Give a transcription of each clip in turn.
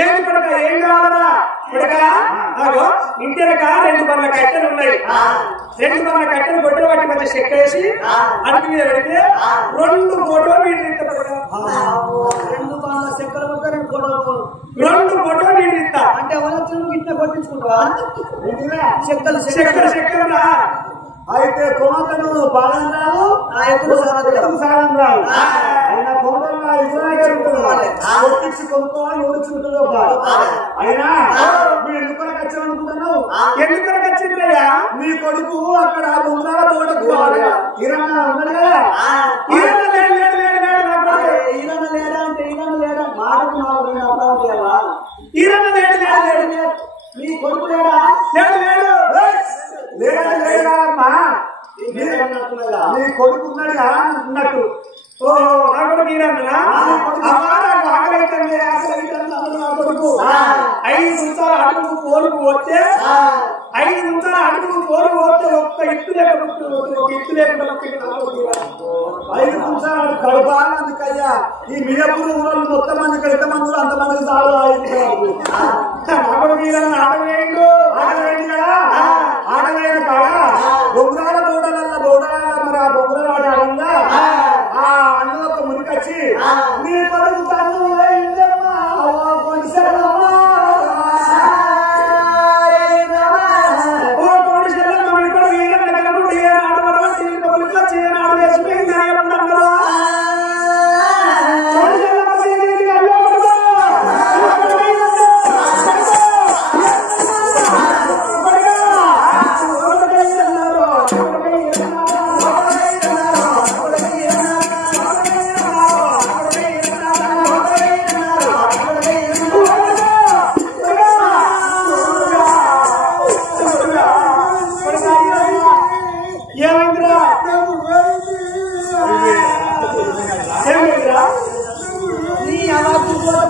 ఏంటి కొడక ఏం కావాలరా కొడక నాకు ఇంటిక 2 బర్ల కట్టెలు ఉన్నాయి 2 బర్ల కట్టెలు గొడ్డలు పట్టి మధ్య చెక్క వేసి అటు మీద పెడితే 2 ఫోటోలు వీళ్ళు 2 బాల చెక్కలు 2 ఫోటోలు 2 ఫోటోలు వీళ్ళు ఇస్తా అంటే వాళ్ళ ఇట్లా కొట్టించుకుంటావా చెక్కరా అయితే కోమతను బాలం రావు సాగం రావు అయినా కొట్టించి కొనుక్కోవాలి ఓడించుకుంటుందో అయినా మీరు ఎందుకు వచ్చామనుకుంటున్నావు ఎందుకు వచ్చిందయ్యా నీ కొడుకు అక్కడ బొమ్మల తోటకు ఈరన్న ఉన్నాడు కదా ఈరన్న లేడా అంటే ఈరన్న లేడా మాటకు ఈరన్న లేడు నీ కొడుకు లేడా లేడా అమ్మా నీ కొడుకు ఉన్నాడుగా ఉన్నట్టు నా కొడుకు ఈరన్నా కొడుకు 5 నిమిషాలు అడుగు పోరుకు వస్తే 5 నిమిషాలు అడుగు పోరుకు వస్తే ఒక్క ఇత్తు లేకుండా 5 నిమిషాలు కడుపాకయ్యా ఈ మియపూరు ఊళ్ళో మొత్తం మంది ఎంతమంది అంతమందికి చాలు ఆడవేయండి కదా ఆడవేయ కాడ బొమ్మల బోడల మరి ఆ బొమ్మల ఆడంగా ఆ అన్న ఒక మునికొచ్చి నీ కొడుకు తను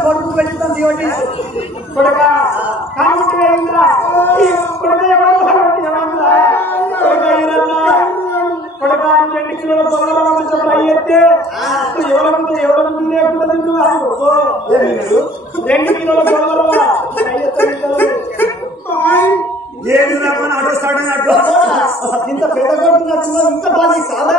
కొడుకు పెట్టుకుంది కొడుక కొడుక 2 కిలోల పొగల అయితే ఎవరి ముందు లేకుండా 2 కిలోల పొగల ఏది రమ్మని అడుస్తాడన్నట్టు ఇంత పెద్ద కొట్టు నచ్చిందో ఇంత బాగా కాదా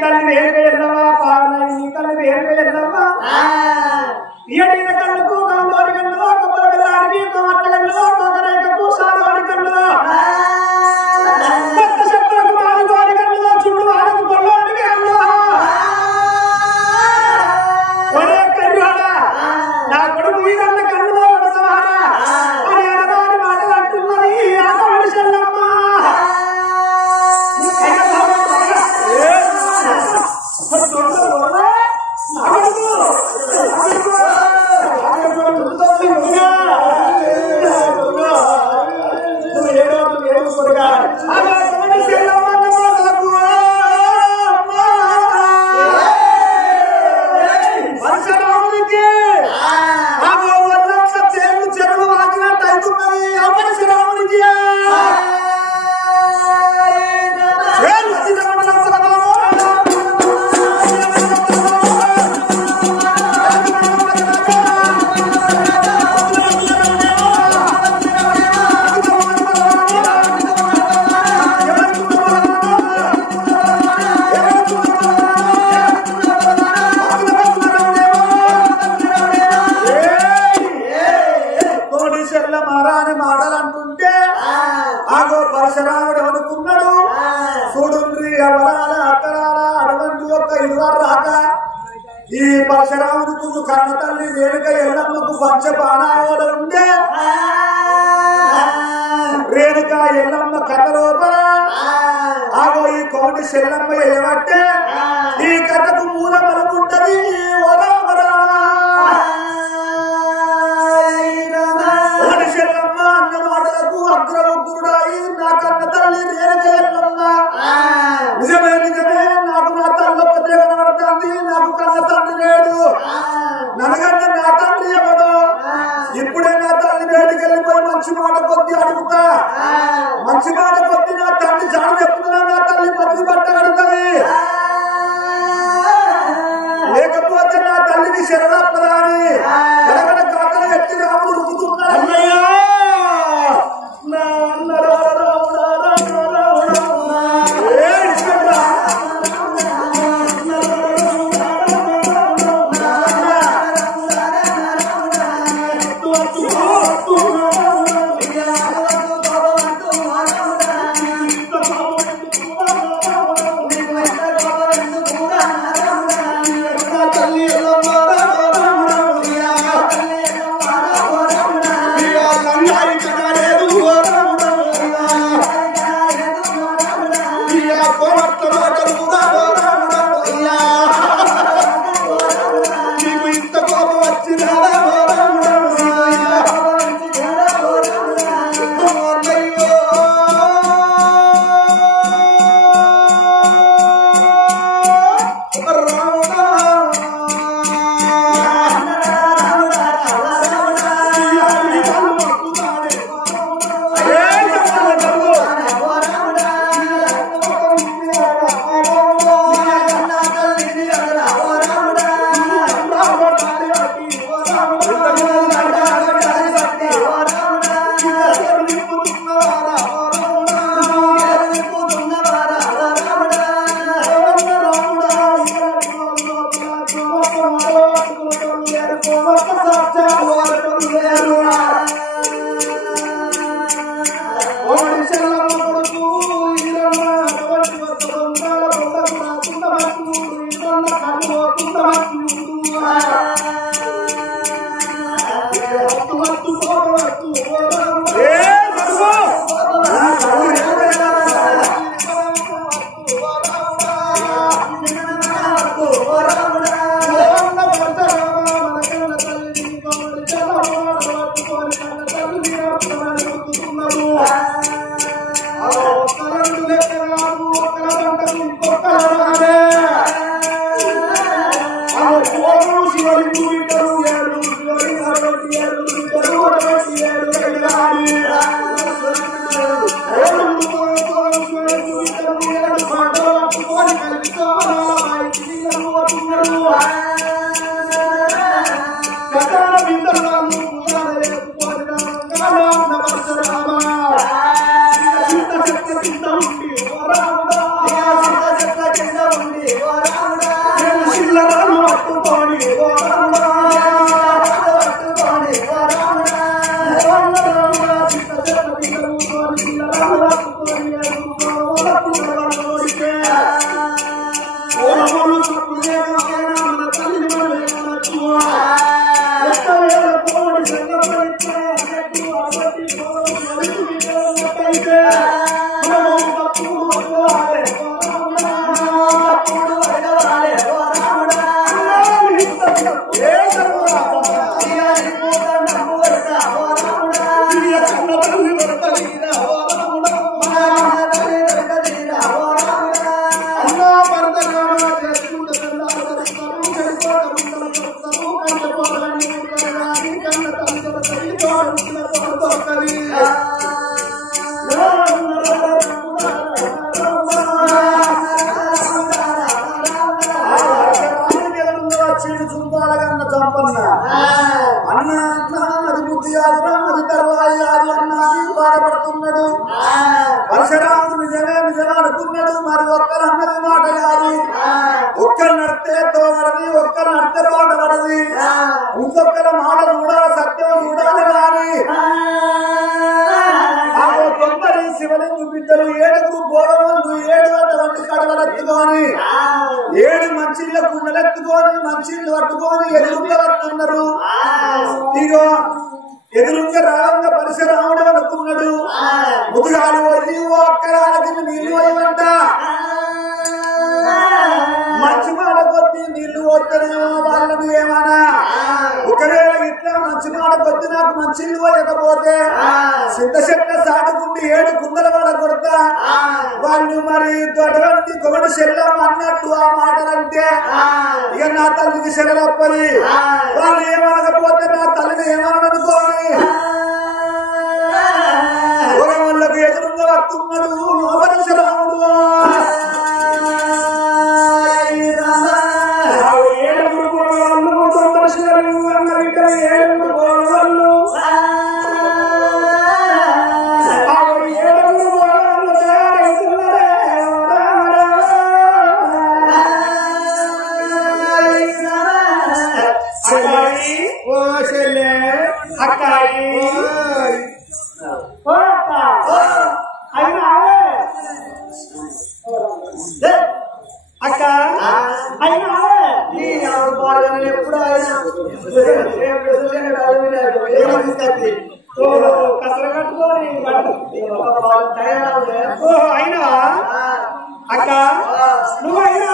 తల్లి రేరుగా ఎల్లవా పాలన నీ తల్లి రేరుగా ఎల్లవా ఎడిన కళ్ళకు కాంబోరి కళ్ళు కొబ్బరి అరవి కొమట్ల కళ్ళు కొగరేకకు సారవాడి కళ్ళు కొత్త చెప్పులకు మానుకోని కళ్ళు చూడు వాడకు కొల్లోని కళ్ళు ఒరే కర్రోడా నా కొడుకు ఈరన్న కళ్ళులో పడతావారా అని అనగాని మాటలు అంటున్నది ఆడవాడి చెల్లమ్మ పరశురాముడు అనుకున్నాడు చూడుండ్రి అవరాల అక్కరాల అటువంటి యొక్క ఇరువారు రాక ఈ పరశురాముడి ముందు కన్న తల్లి రేణుక ఎల్లమ్మకు పంచబాణాలు ఉండే రేణుక ఎల్లమ్మ కథ లోపల ఆగో ఈ కోటి చెల్లమ్మ ఏమంటే ఈ కథకు మూలం అనుకుంటది చెల్లమ్మ అన్న మాటలకు అగ్రముగ్గురుడాయి నా కన్న తల్లి రేణుక ఎల్లమ్మ నిజమే నిజమే నాకు నా తల్లి ఒక్కతే కనబడుతుంది నాకు కన్న తండ్రి లేడు ననగంటే నా తండ్రి ఎవడు ఇప్పుడే నా తల్లి బయటికి వెళ్ళిపోయి మంచి మాట కొద్ది అడుగుతా మంచి మాట కొద్ది నా తండ్రి చాలు చెప్తున్నా నా తల్లి పత్తి బట్ట కడుతుంది లేకపోతే నా తల్లికి శరణాపదాని ఎనగడ కాకలు ఎత్తి రాముడు ఉరుకుతున్నాడు ఒక్కరు నడితే తోడది ఒక్కరు నడితే తోటపడది ఇంకొకరి మాట చూడాలి సత్యం చూడాలి కానీ తొందరి శివలింగు బిడ్డలు 7 గోడవలు 7 వంటి కడవలెత్తుకొని 7 మంచిళ్ళ కుండలెత్తుకొని మంచిళ్ళు పట్టుకొని ఎదురుగా పట్టుకున్నారు ఇగో ఎదురుగా రావంగా పరిసరాముడు అనుకున్నాడు ముదుగాలు పోయి ఒక్కరాలకి నీళ్లు పోయమంట మంచి మాట కొద్ది నీళ్లు పోతానేమో వాళ్ళని ఏమన్నా ఒకవేళ ఇట్లా మంచి మాట కొద్ది నాకు మంచిళ్ళు పోయకపోతే సింధశెట్ట సాటుకుండి 7 కుండల వాడ కొడతా వాళ్ళు మరి దొడవంటి కొమడు శరీరం అన్నట్టు ఆ మాటలంటే ఇక నా తల్లికి శరలప్పని వాళ్ళు ఏమనకపోతే నా తల్లిని ఏమనుకోని వాళ్ళకు ఎదురుగా వస్తున్నాడు పరశురాముడు అక్క అయినా ఎప్పుడు కసర కట్టుకొని అయినా అక్క నువ్వు అయినా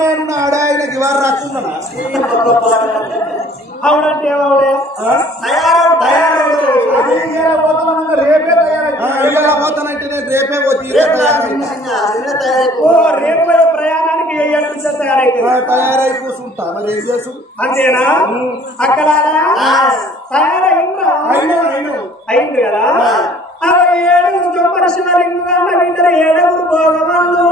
నేను నాడే ఆయనకి వారు రాస్తున్నానా అవునంటే రేపే పోతానంటే నేను రేపే పోతే రేపు ప్రయాణానికి తయారై కూర్చుంటా మరి ఏం చేసు అంతేనా అక్కలారా తయారైందా అయింది కదా 7 జొమ్మల శివలింగం 7 భోగమల్లు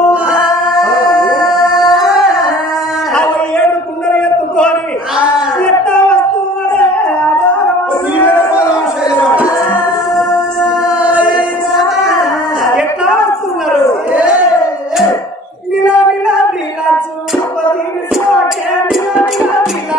7 కుండలు ఎత్తుకొని ఎట్లా వస్తున్నదే ఎట్లా వస్తున్నారు మిలా మిలా మిలా చూపదిని సాకే మిలా మిలా మిలా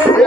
I'm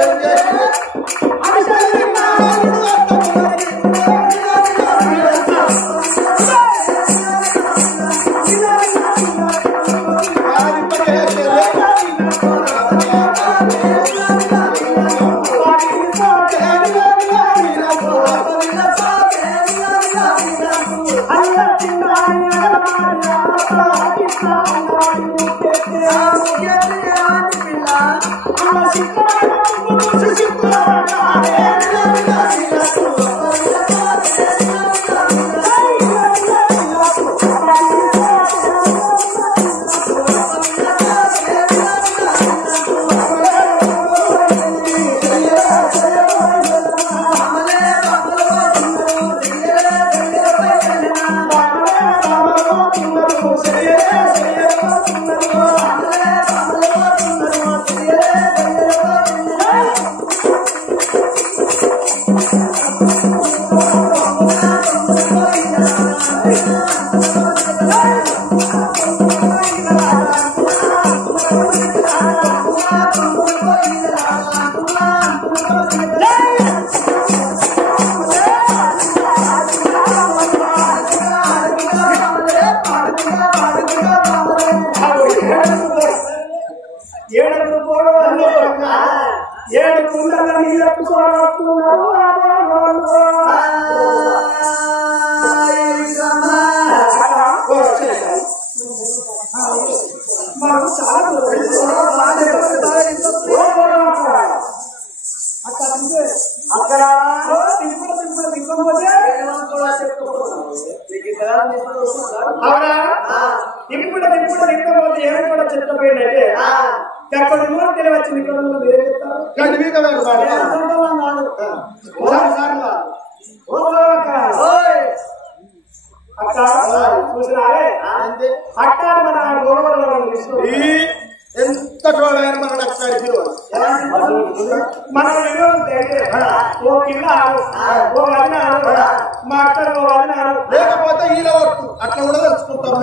లేకపోతే ఈల వరకు అట్లా కూడా తెలుసుకుంటాం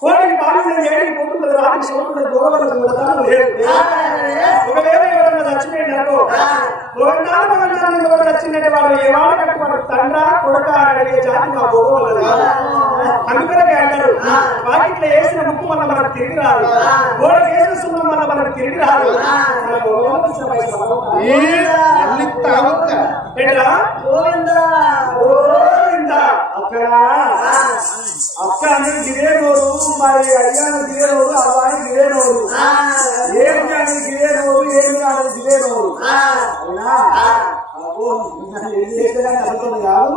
కోటికి బాధ్యత ఏడికి పోతుంది రాత్రి శివుడు గోవర్ధన ఒకవేళ ఎవరైనా చచ్చిపోయినారు వచ్చిందంటే వాడు ఏ వాడు కట్టి వాడు తండ్ర కొడక అడిగే జాతి మా గోవర్ధన అందుకనే అంటారు వాకిట్లో వేసిన ముక్కు వల్ల మనకు తిరిగి రాదు గోడకి వేసిన సున్నం వల్ల మనకు తిరిగి రాదు అక్క అనేది గిరే నోరు మరి అయ్యాను గిరే నోరు అబ్బాయి గిరే నోరు ఏమి అనేది గిరే నోరు ఏమి అనేది గిరే నోరు అవునా ఏం చేస్తే కానీ అనుకోండి కాదు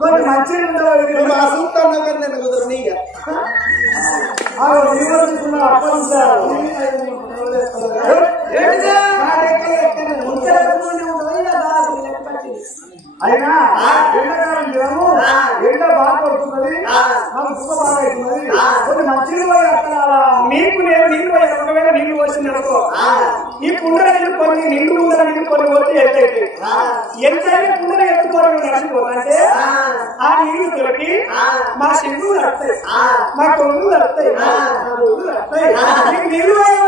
కొన్ని మంచిగా ఉండవు అసలుతాను నేను కుదరని అయినా ఎండాకాలం దినము ఎండ బాగా పడుతున్నది నాకు దుఃఖ బాగా అవుతున్నది కొన్ని మంచిగా పోయి అక్కడ మీకు నేను నీళ్ళు పోయి ఒకవేళ నీళ్లు వచ్చింది అనుకో ఈ కుండల నీళ్ళు కొన్ని నిండు కుండల నీళ్ళు కొన్ని పోతే ఎత్తైతే ఎంతైనా కుండలు ఎత్తుకోవడం నడిచిపోతుంటే ఆ నీళ్లు దొరికి మా చెంగులు నడతాయి మా కొంగులు నడతాయి మా ఒళ్ళు నడతాయి మీకు నీళ్ళు పోయా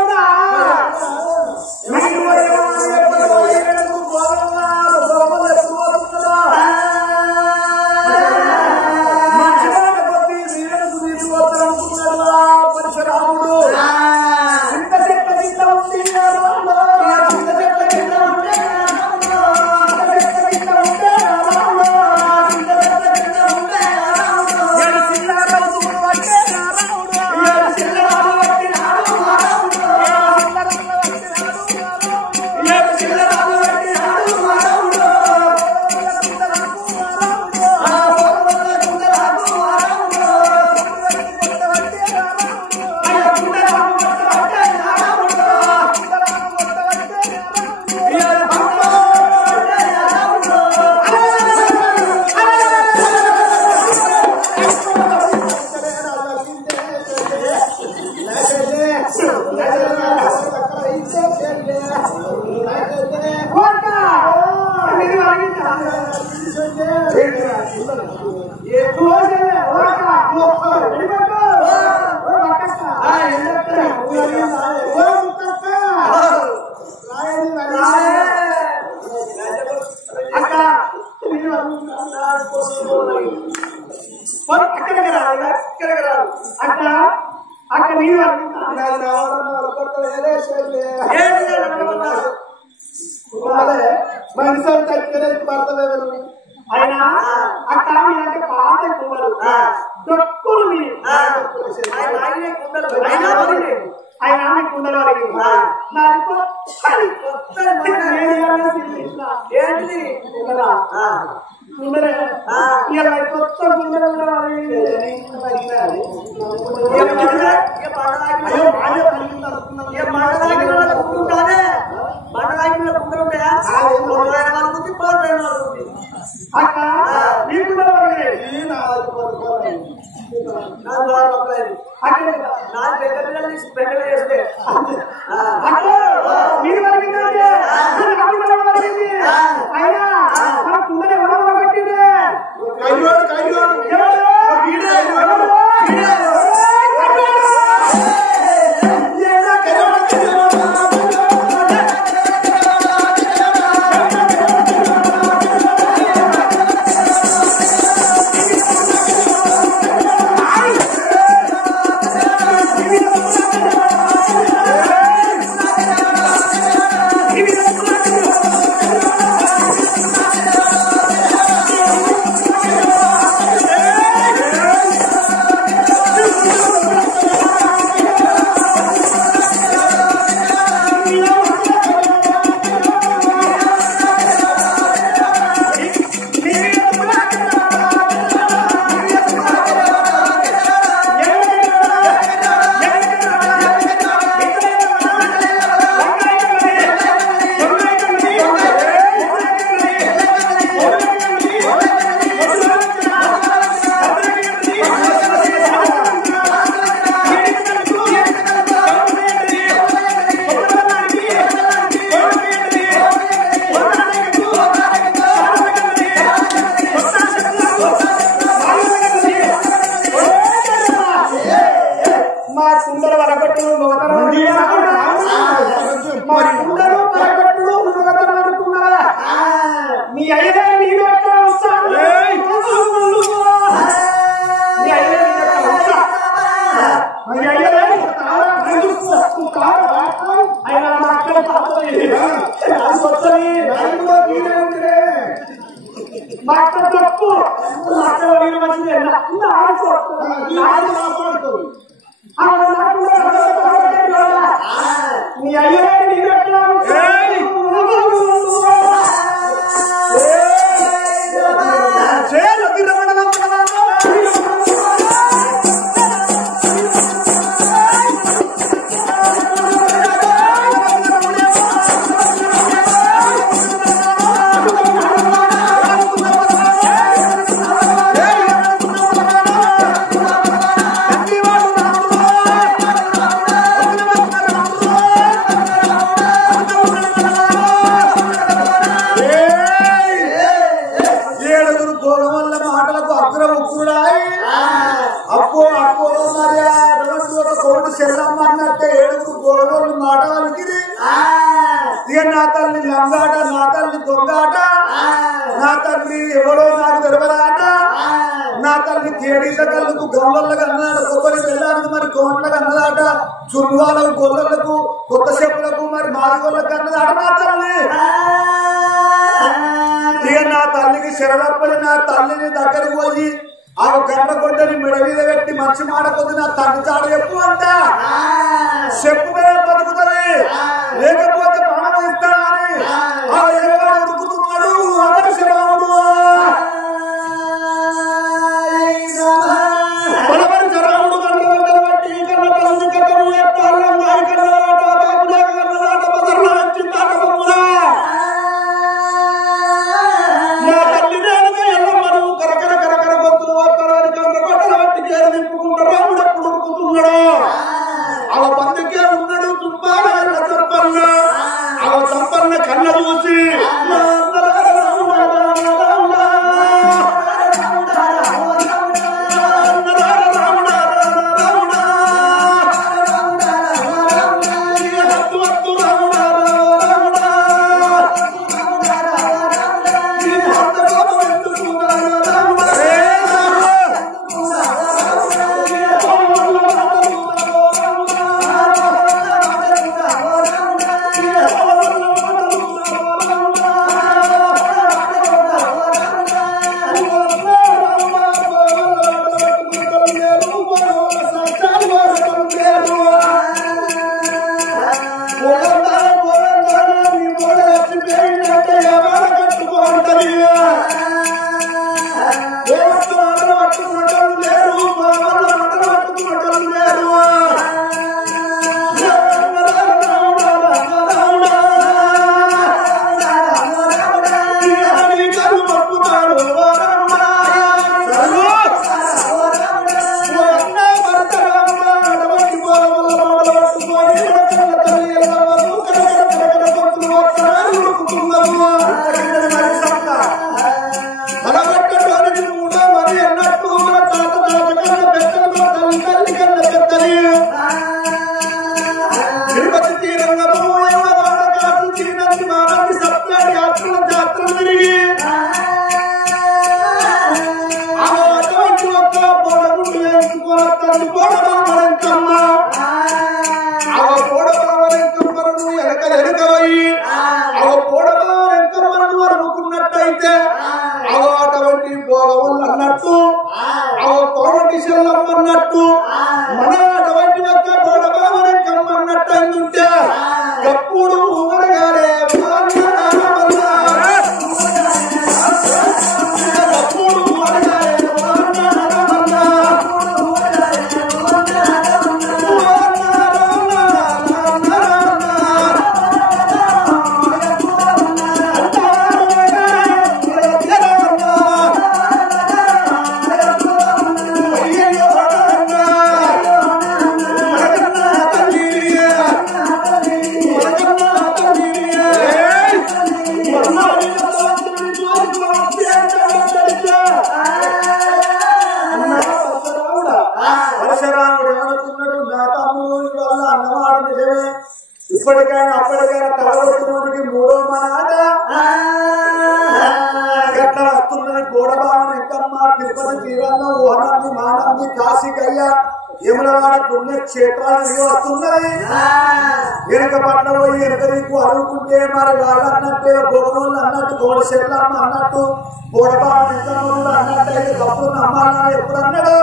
మనిషి చచ్చిపోయిన పడతావే ఆయన అక్క అంటే పాత కుండలు దొక్కులు ఆయన కుండలు ఏంటిది కుండలే ఇలా కొత్త కుండలు అక్క మీరు చురువాలకు గొల్లలకు కొత్త చెప్పులకు మరి మాదిగోళ్ళకు అన్నదాట నా తల్లి ఇక నా తల్లికి శరణప్పని నా తల్లిని దగ్గరికి పోయి ఆ గంట కొట్టని మెడ మీద పెట్టి మంచి మాట కొద్ది నా తండ్రి చాడు చెప్పు అంట చెప్పు మీద బతుకుతుంది లేకపోతే ప్రాణం ఇస్తాడా అని ఆ ఎగవాడు ఉడుకుతున్నాడు అతని శరాముడు కన్న చూసి మన అటువంటి ఒక్క గోడబాబుని కమ్మన్నట్టు అందుంటే గప్పుడు ఊరగాలే ఇప్పటికైనా అప్పటికైనా తలవచ్చినోడికి మూడో మాట ఎట్లా వస్తున్నది గోడబాబు ఎంకమ్మ తిరుపతి తీరంలో ఓనంది మానంది కాశీకయ్య యములవాడ పుణ్యక్షేత్రాలు వస్తున్నది వెనుక పట్ల పోయి వెనుక నీకు అడుగుకుంటే మరి వాళ్ళు అన్నట్టే గోడోళ్ళు అన్నట్టు గోడ చెట్లమ్మ అన్నట్టు గోడబాబు ఎంకమ్మ అన్నట్టు అయితే గప్పుడు అమ్మాలని ఎప్పుడు అన్నాడు